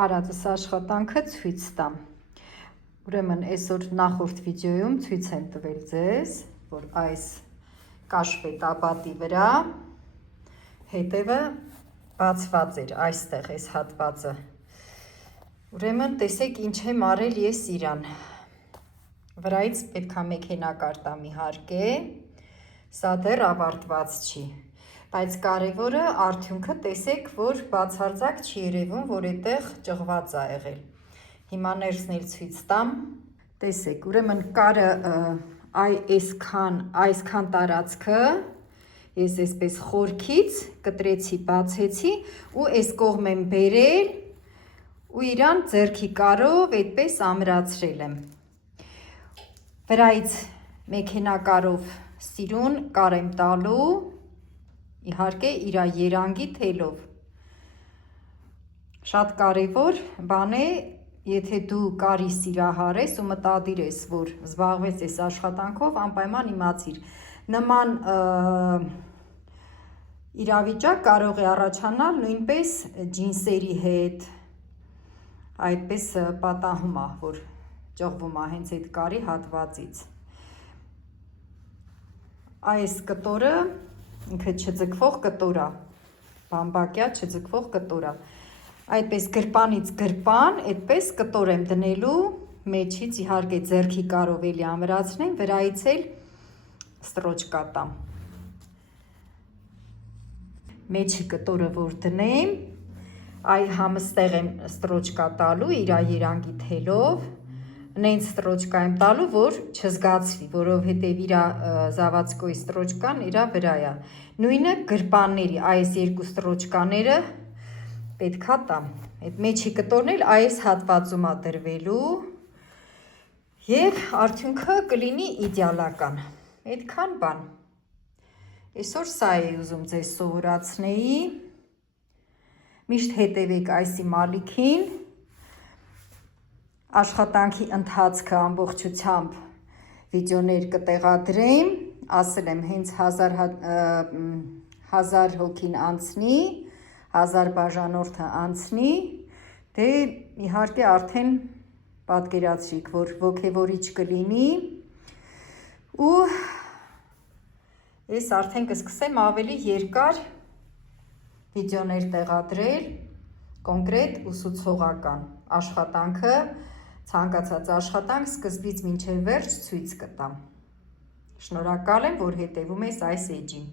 Արածս աշխատանքը ցույց տամ։ Ուրեմն այսօր նախորդ վիդեոյում ցույց եմ տվել ձեզ, որ այս կաշվե տապատի վրա հետևը բացված էր, այստեղ այս հատվածը։ Ուրեմն տեսեք ինչ եմ արել ես իրան։ Վրայից պետք է մեքենակար տամ իհարկե, սա դեռ ավարտված չի։ Բայց կարևորը արդյունքը տեսեք, որ բացարձակ չի երևում, որ այդտեղ ճղված է եղել։ Հիմա ներսն էլ ցույց տամ։ Տեսեք, ուրեմն կարը այսքան տարածքը ես այսպես խորքից կտրեցի, բացեցի ու այս կողմ եմ բերել ու իրան ձեռքի կարով այդպես ամրացրել եմ։ Վրայից մեքենակարով սիրուն կար եմ տալու, իհարկե իր երանգի թելով։ Շատ կարևոր բան է, եթե դու կարի սիրահար ես ու մտադիր ես, որ զբաղվես այս աշխատանքով, անպայման իմացիր։ Նման իրավիճակ կարող է առաջանալ նույնպես ջինսերի հետ, այդպես պատահում է, որ ճղվում է հենց այդ կարի հատվածից։ Այս կտորը ինքը չձգվող կտոր է, բամբակյա չձգվող կտոր է։ Այդպես գրպանից գրպան, այդպես կտոր եմ դնելու, մեջից իհարկե ձեռքի կարով էլի ամրացնեմ, վրայից էլ ստրոջ կատամ։ Մեջի կտորը որ դնեմ, այ համստեղ եմ ստրոջ կատալու իր երանգի թելով, նենց ստրոջկա եմ տալու, որ չզգացվի, որովհետև իր զավացկոյի ստրոջկան իր վրա է։ Նույնը գրպանների այս երկու ստրոջկաները պետքա տամ։ Այդ մեջի կտորն էլ այս հատվածում է դրվելու եւ արդյունքը կլինի իդեալական։ Այդքան բան։ Այսօր սա է ուզում ձեզ սովորացնեի։ Միշտ հետևեք այսի մալիքին։ Աշխատանքի ընթացքը ամբողջությամբ վիդեոներ կտեղադրեմ, ասել եմ հենց 1000 հոգին անցնի, 1000 բաժանորդը անցնի, դե իհարկե արդեն պատկերացրիք, որ ոգևորիչ կլինի ու ես արդեն կսկսեմ ավելի երկար վիդեոներ տեղադրել, կոնկրետ ուսուցողական աշխատանքը, ցանկացած աշխատանք սկզբից մինչև վերջ ցույց կտամ։ Շնորհակալ եմ, որ հետևում ես այս էջին։